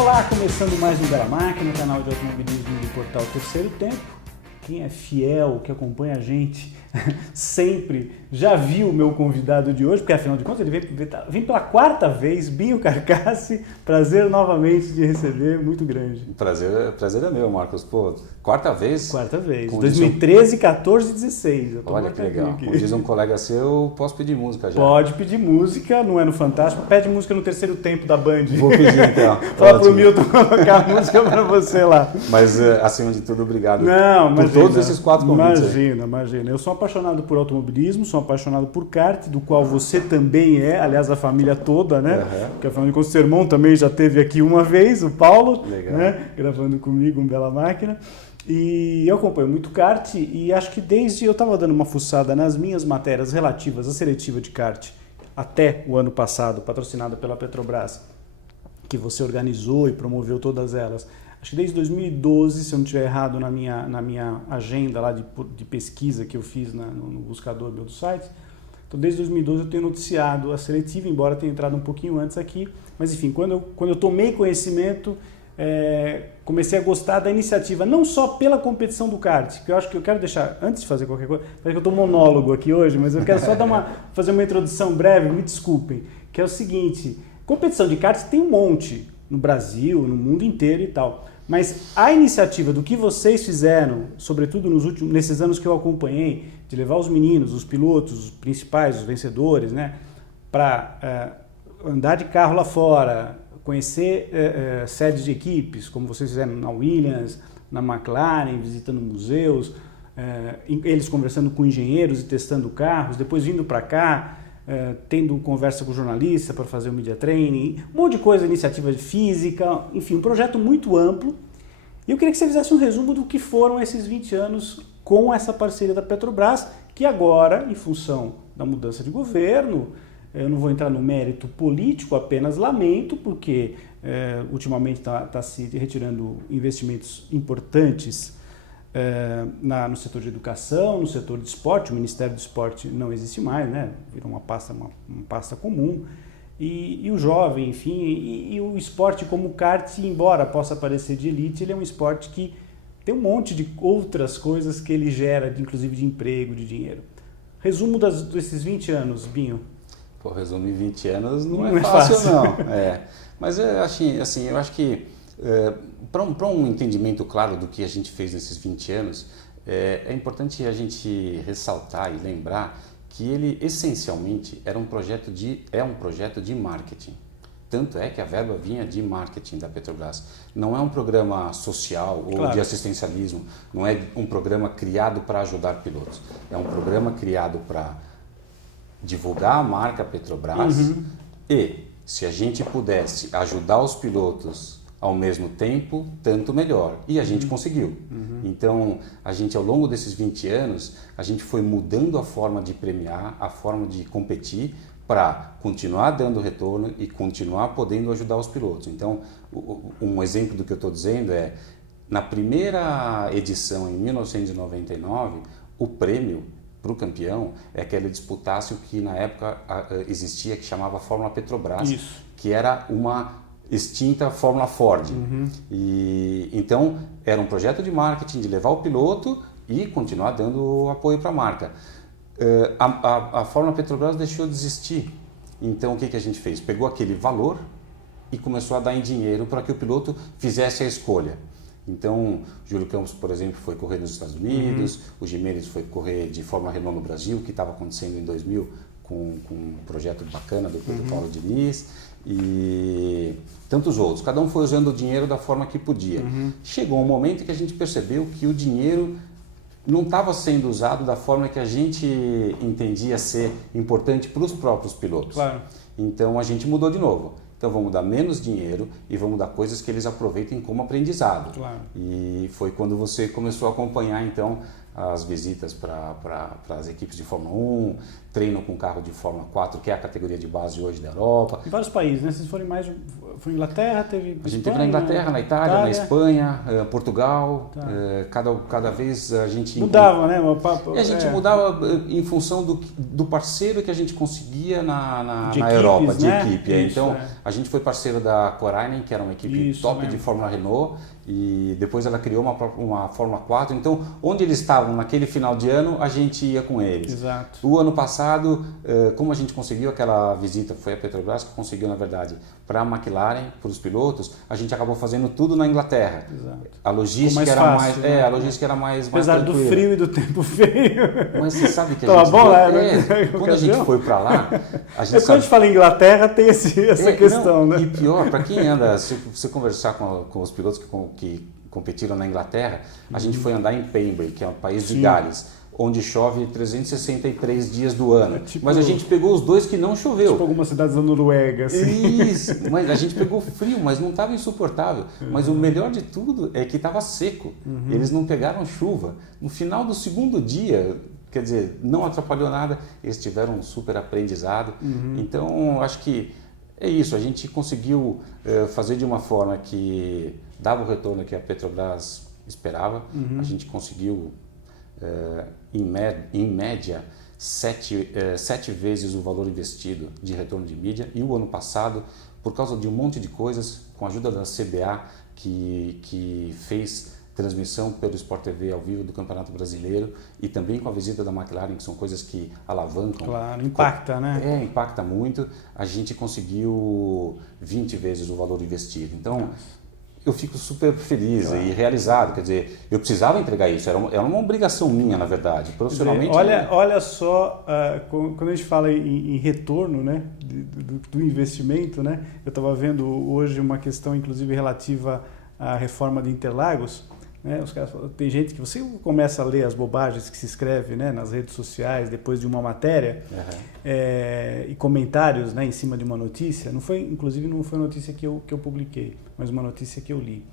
Olá, começando mais um Bela Máquina, canal de automobilismo do portal Terceiro Tempo. Quem é fiel, que acompanha a gente sempre, já viu o meu convidado de hoje, porque afinal de contas ele vem pela quarta vez, Binho Carcassi, prazer novamente de receber, muito grande. Prazer é meu, Marcos. Pô, quarta vez? Quarta vez, 2013, 14 e 16. Olha que legal. Como diz um colega seu, posso pedir música já? Pode pedir música, não é no Fantástico, pede música no Terceiro Tempo da Band. Vou pedir então. Fala pro Milton colocar a música pra você lá. Mas, acima de tudo, obrigado por todos esses 4 convites. Imagina. Eu sou apaixonado por automobilismo, sou apaixonado por kart, do qual você também é, aliás, a família toda, né? Porque afinal de contas, o seu irmão também já esteve aqui uma vez, o Paulo, né? Gravando comigo um Bela Máquina. E eu acompanho muito kart e acho que desde eu estava dando uma fuçada nas minhas matérias relativas à seletiva de kart até o ano passado, patrocinada pela Petrobras, que você organizou e promoveu todas elas. Acho que desde 2012, se eu não estiver errado na minha agenda lá de pesquisa que eu fiz no buscador meu do site, então desde 2012 eu tenho noticiado a seletiva, embora tenha entrado um pouquinho antes aqui, mas enfim, quando eu tomei conhecimento, comecei a gostar da iniciativa, não só pela competição do kart, que eu acho que eu quero deixar, antes de fazer qualquer coisa, parece que eu estou monólogo aqui hoje, mas eu quero só fazer uma introdução breve, me desculpem, que é o seguinte, competição de kart tem um monte no Brasil, no mundo inteiro e tal, mas a iniciativa do que vocês fizeram, sobretudo nesses anos que eu acompanhei, de levar os meninos, os pilotos, os principais, os vencedores, né, para andar de carro lá fora, conhecer sedes de equipes, como vocês fizeram na Williams, na McLaren, visitando museus, eles conversando com engenheiros e testando carros, depois vindo para cá, tendo conversa com o jornalista para fazer o media training, um monte de coisa, iniciativa física, enfim, um projeto muito amplo. E eu queria que você fizesse um resumo do que foram esses 20 anos com essa parceria da Petrobras, que agora, em função da mudança de governo, eu não vou entrar no mérito político, apenas lamento, porque ultimamente está se retirando investimentos importantes no setor de educação, no setor de esporte. O Ministério do Esporte não existe mais, né? Virou uma pasta comum. E o jovem, enfim, e o esporte como o kart, embora possa parecer de elite, ele é um esporte que tem um monte de outras coisas que ele gera, inclusive de emprego, de dinheiro. Resumo desses 20 anos, Binho. Pô, resumir 20 anos não é fácil, não. Mas eu acho que para um entendimento claro do que a gente fez nesses 20 anos, é importante a gente ressaltar e lembrar que ele essencialmente é um projeto de marketing. Tanto é que a verba vinha de marketing da Petrobras. Não é um programa social ou de assistencialismo, não é um programa criado para ajudar pilotos. É um programa criado para divulgar a marca Petrobras e, se a gente pudesse ajudar os pilotos ao mesmo tempo, tanto melhor. E a gente conseguiu. Então, a gente, ao longo desses 20 anos, a gente foi mudando a forma de premiar, a forma de competir, para continuar dando retorno e continuar podendo ajudar os pilotos. Então, um exemplo do que eu estou dizendo é, na primeira edição, em 1999, o prêmio para o campeão é que ele disputasse o que na época existia, que chamava Fórmula Petrobras, que era uma extinta Fórmula Ford. E então era um projeto de marketing de levar o piloto e continuar dando apoio para a marca. A Fórmula Petrobras deixou de existir. Então o que a gente fez? Pegou aquele valor e começou a dar em dinheiro para que o piloto fizesse a escolha. Então, Júlio Campos, por exemplo, foi correr nos Estados Unidos, o Gimenez foi correr de Fórmula Renault no Brasil, que estava acontecendo em 2000 com um projeto bacana do Paulo Diniz, e tantos outros. Cada um foi usando o dinheiro da forma que podia. Chegou um momento que a gente percebeu que o dinheiro não estava sendo usado da forma que a gente entendia ser importante para os próprios pilotos. Então, a gente mudou de novo. Então vamos dar menos dinheiro e vamos dar coisas que eles aproveitem como aprendizado. E foi quando você começou a acompanhar então as visitas para as equipes de Fórmula 1, treinam com carro de Fórmula 4, que é a categoria de base hoje da Europa. Em vários países, né? Vocês foram mais... Foi Inglaterra, teve A gente teve na Inglaterra, na Itália, na Espanha, Portugal. Tá. Cada vez a gente... Mudava, né? A gente mudava em função do parceiro que a gente conseguia na equipes, Europa, de né? equipe. Isso, então, a gente foi parceiro da Corainen, que era uma equipe top mesmo. de Fórmula Renault, e depois ela criou uma Fórmula 4. Então, onde eles estavam naquele final de ano, a gente ia com eles. Exato. O ano passado, como a gente conseguiu aquela visita, foi a Petrobras que conseguiu, na verdade, para a McLaren, para os pilotos, a gente acabou fazendo tudo na Inglaterra. Exato. A logística mais era fácil, mais, né? a logística era mais Apesar do tranquila. frio e do tempo feio. Mas você sabe que a Tava gente bom lá, quando a gente foi para lá, a gente quando a gente fala em Inglaterra, tem essa questão, não, né? E pior, para quem anda, se você conversar com os pilotos que competiram na Inglaterra, a gente foi andar em Pembrey, que é um país de Gales, onde chove 363 dias do ano. Mas a gente pegou os 2 que não choveu. Tipo algumas cidades da Noruega, assim. Isso, mas a gente pegou frio, mas não estava insuportável. Mas o melhor de tudo é que estava seco. Eles não pegaram chuva. No final do segundo dia, quer dizer, não atrapalhou nada, eles tiveram um super aprendizado. Então, acho que é isso, a gente conseguiu fazer de uma forma que dava o retorno que a Petrobras esperava. A gente conseguiu, em média, 7 vezes o valor investido de retorno de mídia. E o ano passado, por causa de um monte de coisas, com a ajuda da CBA, que fez transmissão pelo Sport TV ao vivo do Campeonato Brasileiro, e também com a visita da McLaren, que são coisas que alavancam. Claro, impacta, né? Impacta muito. A gente conseguiu 20 vezes o valor investido. Então, eu fico super feliz e realizado. Quer dizer, eu precisava entregar isso. Era uma obrigação minha, na verdade. Profissionalmente. Olha só, quando a gente fala em retorno, né, do investimento, né? Eu estava vendo hoje uma questão, inclusive, relativa à reforma de Interlagos. Né, os caras falam, tem gente que você começa a ler as bobagens que se escreve, né, nas redes sociais depois de uma matéria e comentários, né, em cima de uma notícia. Inclusive não foi notícia que eu publiquei, mas uma notícia que eu li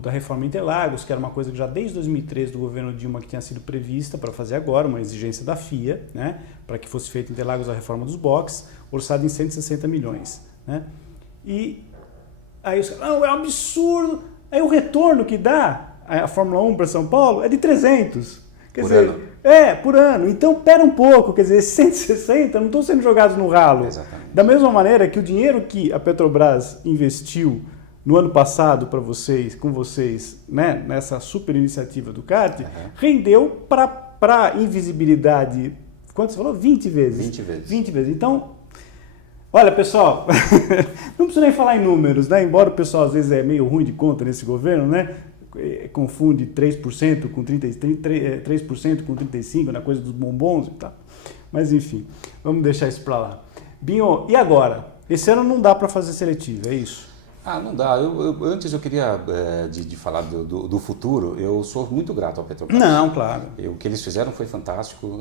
da reforma Interlagos, que era uma coisa que já desde 2013 do governo Dilma que tinha sido prevista para fazer agora, uma exigência da FIA, né, para que fosse feita em Interlagos a reforma dos boxes, orçada em 160 milhões. Né? E aí os caras, não, é um absurdo. Aí o retorno que dá a Fórmula 1 para São Paulo é de 300. Quer dizer, ano. Por ano. Então, pera um pouco. Quer dizer, esses 160 não estão sendo jogados no ralo. Exatamente. Da mesma maneira que o dinheiro que a Petrobras investiu no ano passado com vocês, né, nessa super iniciativa do kart, rendeu para invisibilidade, quanto você falou? 20 vezes. 20 vezes. 20 vezes. Então, olha, pessoal, não preciso nem falar em números, né? Embora o pessoal às vezes é meio ruim de conta nesse governo, né? Confunde 3% com 3% com 35% na coisa dos bombons e tal. Mas enfim, vamos deixar isso para lá. Binho, e agora? Esse ano não dá para fazer seletivo, é isso? Não dá. Antes eu queria de falar do futuro. Eu sou muito grato ao Petrobras. Não, claro. O que eles fizeram foi fantástico.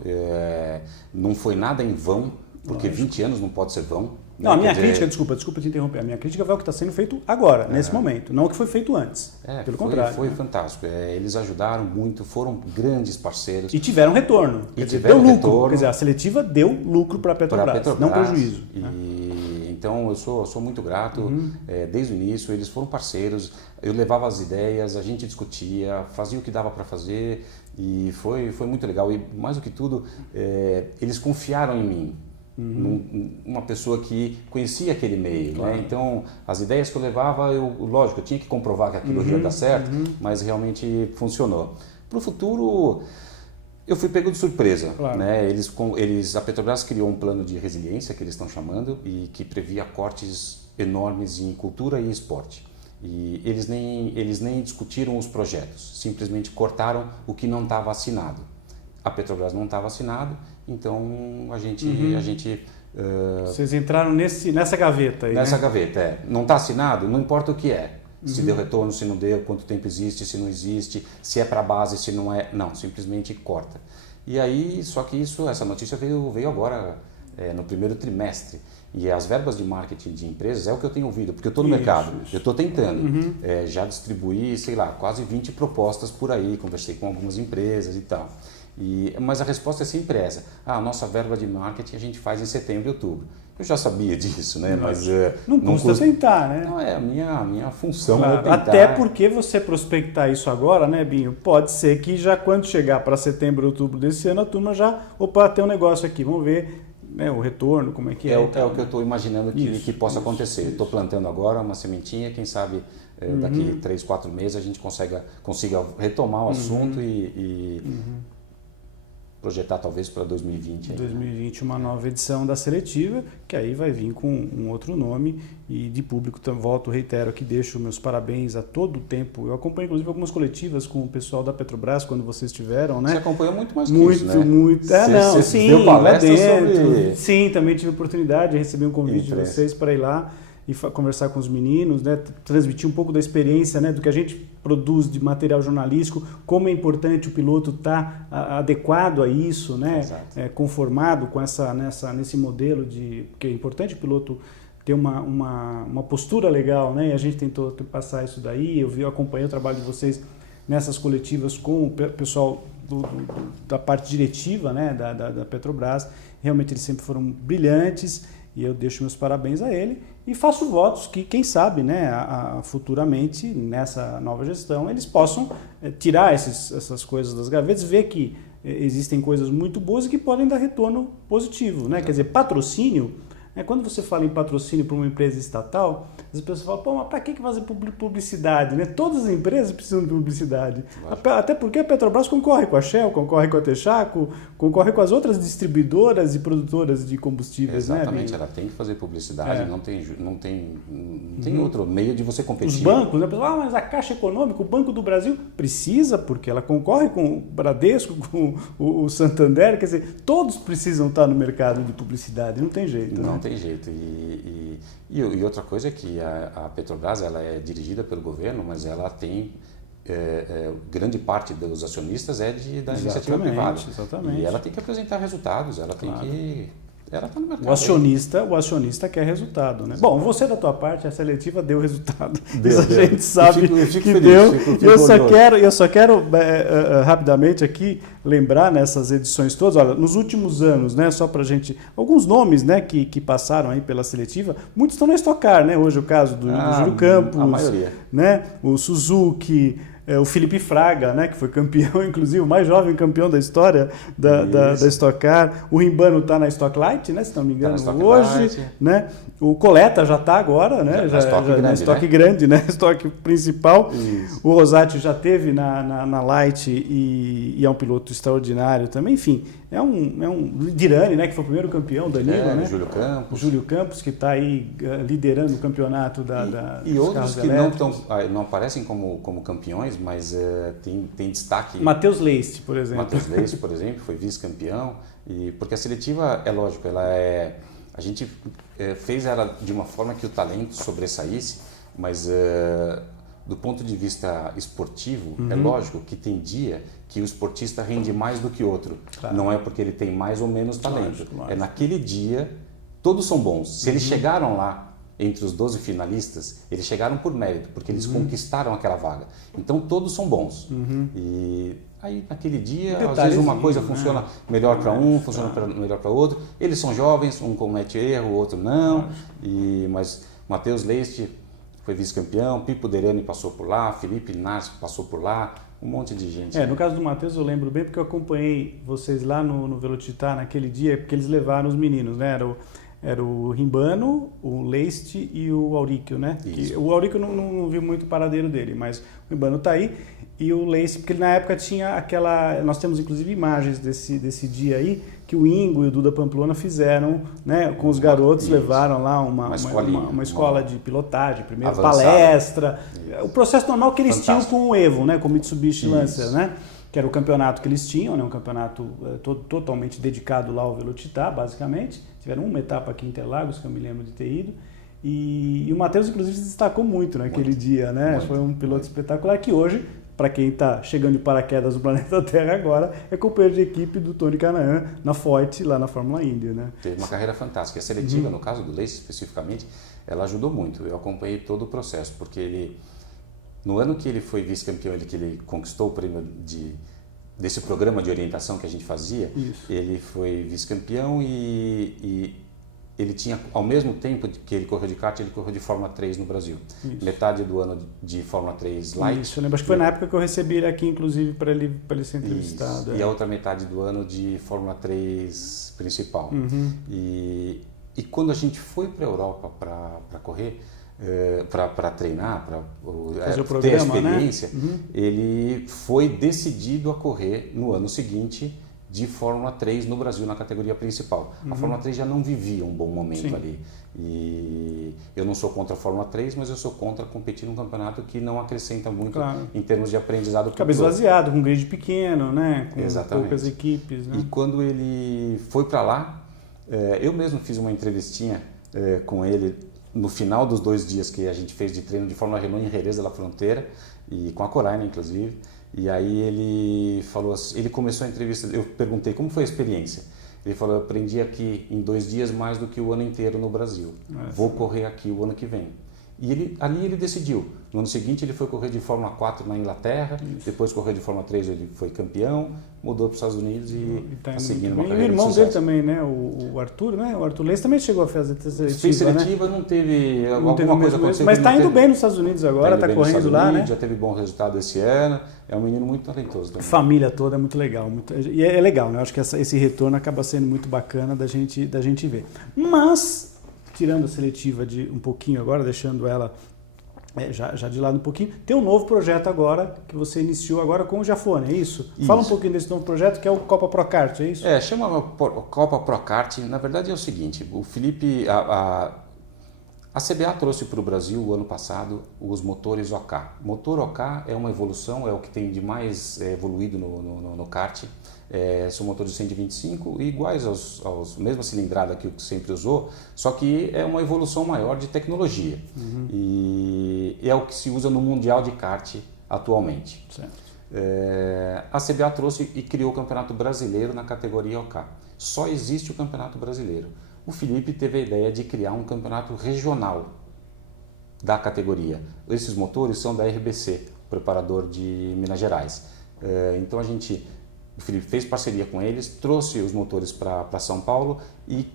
Não foi nada em vão. Porque 20 anos não pode ser vão. Não, a minha crítica, desculpa te interromper, a minha crítica foi o que está sendo feito agora, nesse momento, não o que foi feito antes. Pelo contrário. Foi fantástico. Eles ajudaram muito, foram grandes parceiros. E tiveram retorno. Deu lucro. Quer dizer, a seletiva deu lucro para a Petrobras, não prejuízo. Então eu sou muito grato. Desde o início, eles foram parceiros, eu levava as ideias, a gente discutia, fazia o que dava para fazer e foi muito legal. E mais do que tudo, eles confiaram em mim. Uma pessoa que conhecia aquele meio, claro. Né? Então as ideias que eu levava, lógico, eu tinha que comprovar que aquilo ia dar certo, mas realmente funcionou. Para o futuro, eu fui pego de surpresa, claro. Né? A Petrobras criou um plano de resiliência, que eles estão chamando, e que previa cortes enormes em cultura e esporte. E eles nem discutiram os projetos, simplesmente cortaram o que não estava assinado. A Petrobras não estava assinado, então a gente vocês entraram nessa gaveta aí, nessa né? gaveta, não está assinado, não importa o que é. Se deu retorno, se não deu, quanto tempo existe, se não existe, se é para base, se não é. Não, simplesmente corta. E aí, só que essa notícia veio agora, no primeiro trimestre. E as verbas de marketing de empresas é o que eu tenho ouvido, porque eu estou no mercado, eu estou tentando. Já distribuí, sei lá, quase 20 propostas por aí, conversei com algumas empresas e tal. Mas a resposta é sempre essa. A nossa verba de marketing a gente faz em setembro e outubro. Eu já sabia disso, né? Mas não custa tentar, né? Não, a minha função claro, é tentar. Até porque você prospectar isso agora, né, Binho? Pode ser que já quando chegar para setembro, outubro desse ano, a turma já, tem um negócio aqui, vamos ver, né, o retorno, como é que é. É o que eu estou imaginando que possa acontecer. Estou plantando agora uma sementinha, quem sabe daqui 3, 4 meses a gente consiga retomar o assunto e projetar talvez para 2020. 2020 uma nova edição da seletiva, que aí vai vir com um outro nome e de público, volto, reitero aqui, deixo meus parabéns a todo o tempo. Eu acompanhei inclusive algumas coletivas com o pessoal da Petrobras quando vocês estiveram, né? Você acompanhou muito mais que isso, né? Muito. Sim, deu palestra sobre... Sim, também tive a oportunidade de receber um convite de vocês para ir lá e conversar com os meninos, né, transmitir um pouco da experiência, né, do que a gente produz de material jornalístico, como é importante o piloto estar adequado a isso, né, conformado com nesse modelo porque é importante o piloto ter uma postura legal, né, e a gente tentou passar isso daí. Eu acompanhei o trabalho de vocês nessas coletivas com o pessoal da parte diretiva, né, da Petrobras. Realmente eles sempre foram brilhantes e eu deixo meus parabéns a ele. E faço votos que, quem sabe, né, futuramente, nessa nova gestão, eles possam tirar essas coisas das gavetas, ver que existem coisas muito boas e que podem dar retorno positivo, né? Quer dizer, patrocínio, quando você fala em patrocínio para uma empresa estatal, as pessoas falam, pô, mas para que fazer publicidade, né? Todas as empresas precisam de publicidade. Até porque a Petrobras concorre com a Shell, concorre com a Texaco, concorre com as outras distribuidoras e produtoras de combustíveis. Exatamente, né? Ela tem que fazer publicidade, não tem outro meio de você competir. Os bancos, né? Mas a Caixa Econômica, o Banco do Brasil, precisa, porque ela concorre com o Bradesco, com o Santander, quer dizer, todos precisam estar no mercado de publicidade, não tem jeito. Não tem jeito. E outra coisa é que a Petrobras ela é dirigida pelo governo, mas ela tem grande parte dos acionistas da iniciativa privada. Exatamente. E ela tem que apresentar resultados, ela tem que... Ela está no mercado. O acionista quer resultado, né? Bom, você da tua parte, a seletiva deu resultado. Deu. A gente sabe eu fico que feliz, deu. Eu só quero rapidamente aqui lembrar nessas edições todas, olha, nos últimos anos, né, só pra gente, alguns nomes, né, que passaram aí pela seletiva, muitos estão na Stock Car, né? Hoje o caso do Júlio Campos, a maioria, né? O Suzuki, o Felipe Fraga, né, que foi campeão, inclusive o mais jovem campeão da história da Stock Car. O Rimbano está na Stock Light, né, se não me engano, hoje. Né? O Coletta já está agora, né? Já na Stock grande, né? Stock principal. Isso. O Rosati já esteve na Light e é um piloto extraordinário também. Enfim, é um Dirani, né, que foi o primeiro campeão da Niva, né? Júlio Campos, que está aí liderando o campeonato e outros que não aparecem como campeões, mas tem destaque. Matheus Leist, por exemplo. Matheus Leist, por exemplo, foi vice-campeão. Porque a seletiva, é lógico, a gente fez ela de uma forma que o talento sobressaísse, mas do ponto de vista esportivo, é lógico que tem dia que o esportista rende mais do que outro. Claro. Não é porque ele tem mais ou menos talento. Lógico. É naquele dia, todos são bons. Se eles chegaram lá, entre os 12 finalistas, eles chegaram por mérito, porque eles conquistaram aquela vaga. Então, todos são bons. E aí, naquele dia, às vezes uma coisa funciona melhor para um, funciona melhor para outro. Eles são jovens, um comete erro, o outro não. Mas Matheus Leist foi vice-campeão, Pipo Derani passou por lá, Felipe Linares passou por lá, um monte de gente. No caso do Matheus eu lembro bem, porque eu acompanhei vocês lá no Velocitar naquele dia, porque eles levaram os meninos, né? Era o Rimbano, o Leist e o Auríquio, né? O Auríquio não vi muito o paradeiro dele, mas o Rimbano está aí. E o Leist, porque na época tinha aquela... Nós temos inclusive imagens desse dia aí, que o Ingo e o Duda Pamplona fizeram, né? Com os garotos, levaram lá uma escola de pilotagem, primeiro avançada. Palestra. O processo normal que eles tinham com o Evo, né? Com o Mitsubishi Lancer, né? Que era o campeonato que eles tinham, né? Um campeonato totalmente dedicado lá ao Velocitar, basicamente. Tiveram uma etapa aqui em Interlagos, que eu me lembro de ter ido. E o Matheus, inclusive, se destacou muito naquele dia, né? Foi um piloto espetacular que hoje para quem está chegando de paraquedas no planeta Terra agora, é companheiro de equipe do Tony Kanaan na Foyt, lá na Fórmula Indy, né? Teve uma carreira fantástica. A seletiva, no caso do Leis especificamente, ela ajudou muito. Eu acompanhei todo o processo, porque no ano que ele foi vice-campeão, que ele conquistou o prêmio desse programa de orientação que a gente fazia, ele foi vice-campeão e ele tinha, ao mesmo tempo que ele correu de kart, ele correu de Fórmula 3 no Brasil. Metade do ano de Fórmula 3 Light. Isso, eu lembro, acho que foi na época que eu recebi ele aqui, inclusive, para ele ser entrevistado. E a outra metade do ano de Fórmula 3 principal. E quando a gente foi para a Europa para correr, para treinar, para ter a experiência, né? Ele foi decidido a correr no ano seguinte de Fórmula 3 no Brasil, na categoria principal. A Fórmula 3 já não vivia um bom momento ali. E eu não sou contra a Fórmula 3, mas eu sou contra competir num campeonato que não acrescenta muito em termos de aprendizado. Acaba esvaziado, com um grid pequeno, né? Com Exatamente. Poucas equipes. Né? E quando ele foi para lá, eu mesmo fiz uma entrevistinha com ele no final dos 2 dias que a gente fez de treino de Fórmula Renault em Jerez de la Frontera, e com a Coraina, inclusive. E aí ele falou assim, ele começou a entrevista, eu perguntei como foi a experiência. Ele falou, eu aprendi aqui em 2 dias mais do que o ano inteiro no Brasil. Vou correr aqui o ano que vem. E ali ele decidiu. No ano seguinte ele foi correr de Fórmula 4 na Inglaterra, depois correu de Fórmula 3, ele foi campeão, mudou para os Estados Unidos e está seguindo uma carreira. E o irmão dele também, né? O Arthur, né? O Arthur Leis também chegou a fazer seletiva. Fez seletiva, né? Não teve alguma coisa acontecendo. Mas está indo bem nos Estados Unidos agora, está correndo lá, né? Já teve bom resultado esse ano. É um menino muito talentoso também. Família toda é muito legal. E é legal, né? Eu acho que esse retorno acaba sendo muito bacana da gente ver. Mas, tirando a seletiva de um pouquinho agora, deixando ela já de lado um pouquinho, tem um novo projeto agora, que você iniciou agora com o Jafone, é isso? Fala um pouquinho desse novo projeto, que é o Copa Pro Kart, é isso? Chama Copa Pro Kart. Na verdade é o seguinte, o Felipe, a CBA trouxe para o Brasil o ano passado os motores OK. Motor OK é uma evolução, é o que tem de mais evoluído no kart. São motores de 125 iguais aos mesma cilindrada que o que sempre usou, só que é uma evolução maior de tecnologia. E é o que se usa no Mundial de Kart atualmente. A CBA trouxe e criou o Campeonato Brasileiro na categoria OK. Só existe o Campeonato Brasileiro. O Felipe teve a ideia de criar um campeonato regional da categoria. Esses motores são da RBC, preparador de Minas Gerais. Então o Felipe fez parceria com eles, trouxe os motores para São Paulo e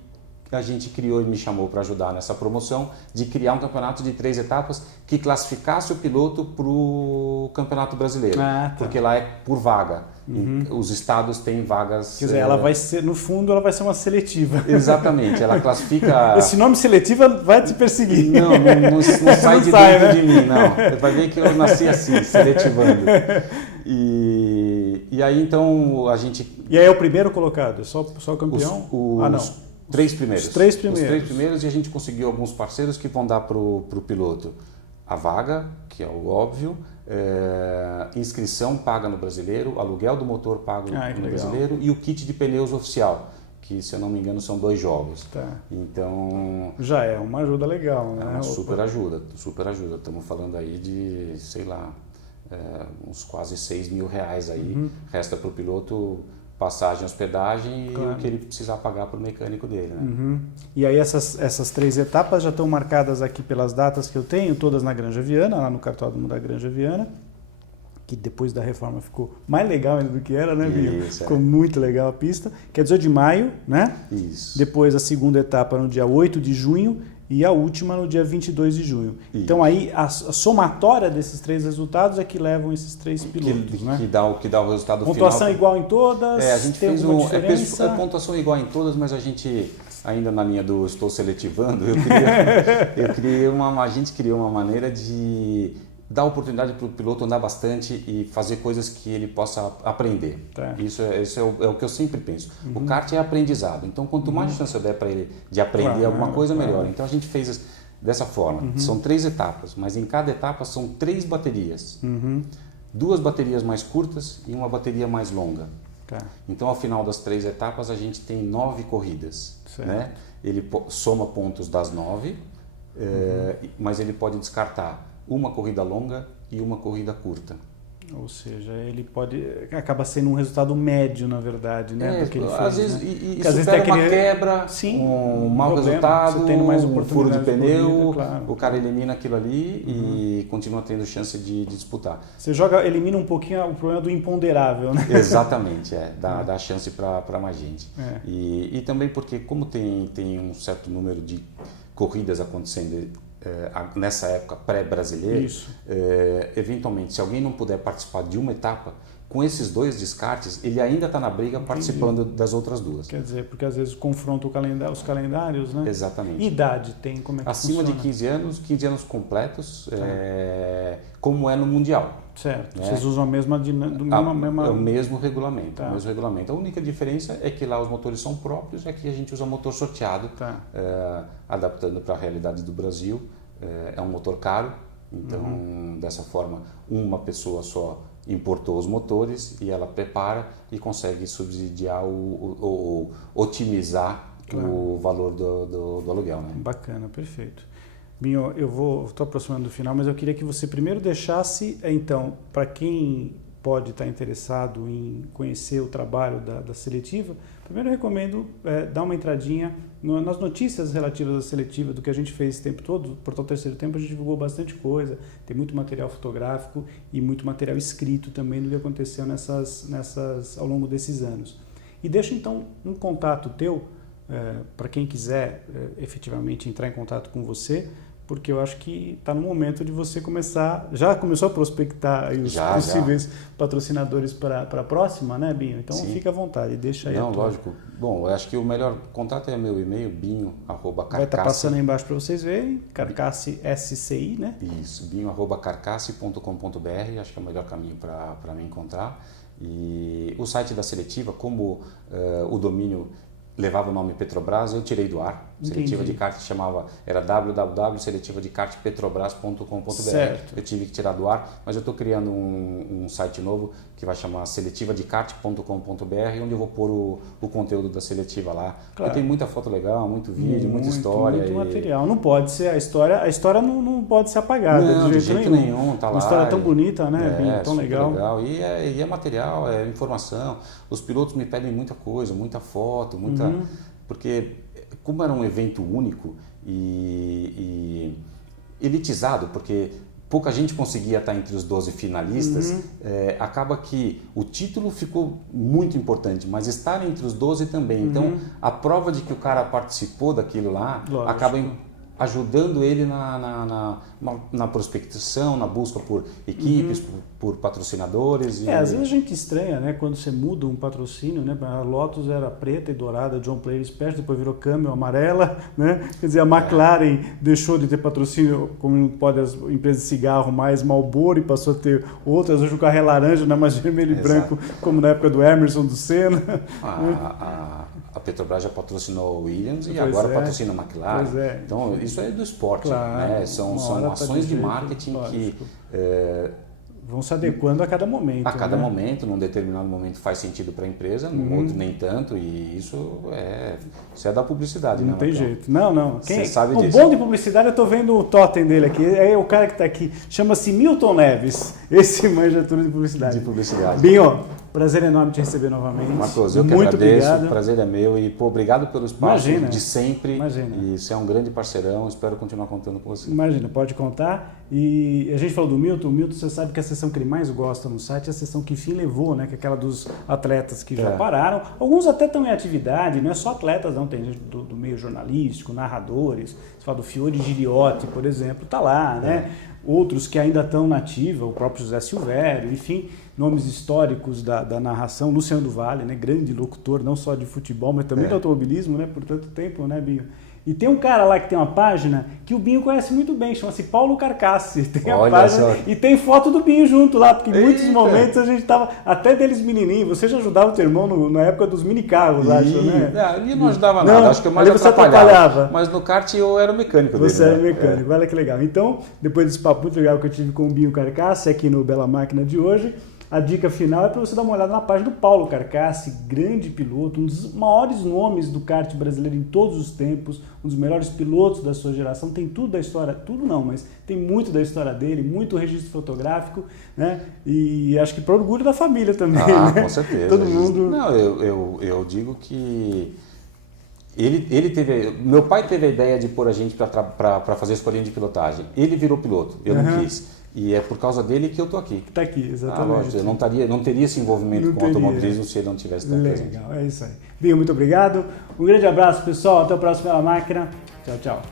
a gente criou e me chamou para ajudar nessa promoção de criar um campeonato de 3 etapas que classificasse o piloto para o Campeonato Brasileiro, porque lá é por vaga. Os estados têm vagas. Quer dizer, ela vai ser, no fundo, ela vai ser uma seletiva. Exatamente, ela classifica. Esse nome seletiva vai te perseguir. Não sai de dentro de mim, não. Você vai ver que eu nasci assim, seletivando. E aí então a gente. E aí é o primeiro colocado, só o campeão? Os 3 primeiros. Os 3 primeiros. Os 3 primeiros, e a gente conseguiu alguns parceiros que vão dar para o piloto a vaga, que é o óbvio, inscrição paga no brasileiro, aluguel do motor pago no brasileiro e o kit de pneus oficial, que se eu não me engano são 2 jogos. Então já é uma ajuda legal, né? É uma super ajuda. Estamos falando aí de, sei lá, uns quase R$6.000 aí. Resta para o piloto passagem, hospedagem e o que ele precisar pagar para o mecânico dele. Né? E aí essas 3 etapas já estão marcadas aqui pelas datas que eu tenho, todas na Granja Viana, lá no cartódromo da Granja Viana, que depois da reforma ficou mais legal ainda do que era, né, Binho? Ficou muito legal a pista, que é 18 de maio, né? Isso. Depois a segunda etapa no dia 8 de junho e a última no dia 22 de junho. Isso. Então aí a somatória desses 3 resultados é que levam esses 3 pilotos, né? Que dá o resultado pontuação final. igual em todas? A gente fez diferença? Pontuação igual em todas, mas a gente, ainda na linha do estou seletivando, a gente criou uma maneira de dar oportunidade para o piloto andar bastante e fazer coisas que ele possa aprender. Isso é o que eu sempre penso. O kart é aprendizado, então quanto mais chance eu der para ele de aprender alguma coisa, melhor. Então a gente fez dessa forma. São 3 etapas, mas em cada etapa são 3 baterias. 2 baterias mais curtas e uma bateria mais longa. Então ao final das 3 etapas a gente tem 9 corridas. Né? Ele soma pontos das 9, mas ele pode descartar uma corrida longa e uma corrida curta. Ou seja, ele acaba sendo um resultado médio, na verdade, né? Do que ele fez, às vezes, né? e supera uma quebra, um mau resultado, um furo de pneu, claro. O cara elimina aquilo ali e continua tendo chance de disputar. Você elimina um pouquinho o problema do imponderável, né? Exatamente, dá chance para mais gente. E também porque como tem um certo número de corridas acontecendo nessa época pré-brasileira, eventualmente, se alguém não puder participar de uma etapa, com esses 2 descartes, ele ainda está na briga participando das outras 2. Quer dizer, porque às vezes confronta os calendários, né? Exatamente. E idade tem, como é que acima funciona? de 15 anos completos, como é no Mundial. Certo, né? Vocês usam a mesma... É o mesmo regulamento, o mesmo regulamento. A única diferença é que lá os motores são próprios, aqui a gente usa motor sorteado, adaptando para a realidade do Brasil. É um motor caro, então dessa forma uma pessoa só importou os motores e ela prepara e consegue subsidiar ou otimizar o valor do aluguel. Né? Bacana, perfeito. Binho, eu estou aproximando do final, mas eu queria que você primeiro deixasse, então, para quem pode estar interessado em conhecer o trabalho da seletiva, primeiro eu recomendo dar uma entradinha nas notícias relativas à seletiva, do que a gente fez esse tempo todo. O Portal Terceiro Tempo a gente divulgou bastante coisa, tem muito material fotográfico e muito material escrito também do que aconteceu ao longo desses anos. E deixa então um contato teu, para quem quiser efetivamente entrar em contato com você, porque eu acho que está no momento de você começar, já começou a prospectar aí os possíveis patrocinadores para a próxima, né, Binho? Então fica à vontade, deixa aí. Não, lógico. Bom, eu acho que o melhor contato é meu e-mail, binho@carcasse. Vai estar passando aí embaixo para vocês verem, Carcasse SCI, né? Isso, binho@carcasse.com.br, acho que é o melhor caminho para me encontrar. E o site da Seletiva, como o domínio levava o nome Petrobras, eu tirei do ar. Seletiva de kart era www.seletivadekartpetrobras.com.br. Eu tive que tirar do ar, mas eu estou criando um site novo que vai chamar seletivadekart.com.br, onde eu vou pôr o conteúdo da seletiva lá. Claro. Tem muita foto legal, muito vídeo, muita história. Muito material. Não pode ser a história não pode ser apagada. Não, de jeito nenhum. Tá lá. Uma história tão bonita, né? Tão legal. E é material, é informação. Os pilotos me pedem muita coisa, muita foto, porque como era um evento único e elitizado, porque pouca gente conseguia estar entre os 12 finalistas, acaba que o título ficou muito importante, mas estar entre os 12 também. Então, a prova de que o cara participou daquilo lá, acaba ajudando ele na prospecção, na busca por equipes, por patrocinadores. Às vezes a gente estranha, né, quando você muda um patrocínio, né? A Lotus era preta e dourada, John Player Special, depois virou Camel amarela, né? Quer dizer, a McLaren deixou de ter patrocínio, como pode as empresas de cigarro, mais Marlboro, e passou a ter outras. Hoje o carro é laranja, não é mais vermelho e branco, como na época do Emerson, do Senna. A Petrobras já patrocinou o Williams e agora patrocina a McLaren. Então, isso é do esporte. Claro, né? São ações de marketing que vão se adequando a cada momento. A cada momento, num determinado momento faz sentido para a empresa, num outro nem tanto, e isso é da publicidade. Não tem jeito. Não. Você sabe disso. O bom de publicidade, eu estou vendo o totem dele aqui, é o cara que está aqui, chama-se Milton Neves, esse manja tudo de publicidade. Binho, prazer enorme te receber novamente. Marcos, eu que muito agradeço, obrigado. O prazer é meu e obrigado pelo espaço de sempre. Imagina. E você é um grande parceirão, espero continuar contando com você. Imagina, pode contar. E a gente falou do Milton, você sabe que a sessão que ele mais gosta no site é a sessão que enfim levou, né? Que é aquela dos atletas que já pararam. Alguns até estão em atividade, não é só atletas, não, tem gente do meio jornalístico, narradores, você fala do Fiore Giriotti, por exemplo, tá lá, né? Outros que ainda estão na ativa, o próprio José Silvério, enfim, nomes históricos da narração, Luciano do Vale, né, grande locutor, não só de futebol, mas também do automobilismo, né, por tanto tempo, né, Binho? E tem um cara lá que tem uma página que o Binho conhece muito bem, chama-se Paulo Carcasse. Tem a página e tem foto do Binho junto lá, porque em muitos momentos a gente estava, até deles menininhos, você já ajudava o teu irmão na época dos minicarros, acho, né? Ele não ajudava nada, acho que eu mais atrapalhava. Mas no kart eu era o mecânico dele. Você era mecânico, olha que legal. Então, depois desse papo muito legal que eu tive com o Binho Carcasse aqui no Bela Máquina de hoje, a dica final é para você dar uma olhada na página do Paulo Carcassi, grande piloto, um dos maiores nomes do kart brasileiro em todos os tempos, um dos melhores pilotos da sua geração, tem tudo da história, tudo não, mas tem muito da história dele, muito registro fotográfico, né? E acho que para orgulho da família também, né? Com certeza. Todo mundo... Não, eu digo que meu pai teve a ideia de pôr a gente para fazer a escolinha de pilotagem. Ele virou piloto, eu não quis. E é por causa dele que eu tô aqui. Tá aqui, exatamente. Lógico, eu não teria esse envolvimento com o automobilismo se ele não tivesse tão presente. Legal, é isso aí. Vinho, muito obrigado. Um grande abraço, pessoal. Até o próximo Pela Máquina. Tchau, tchau.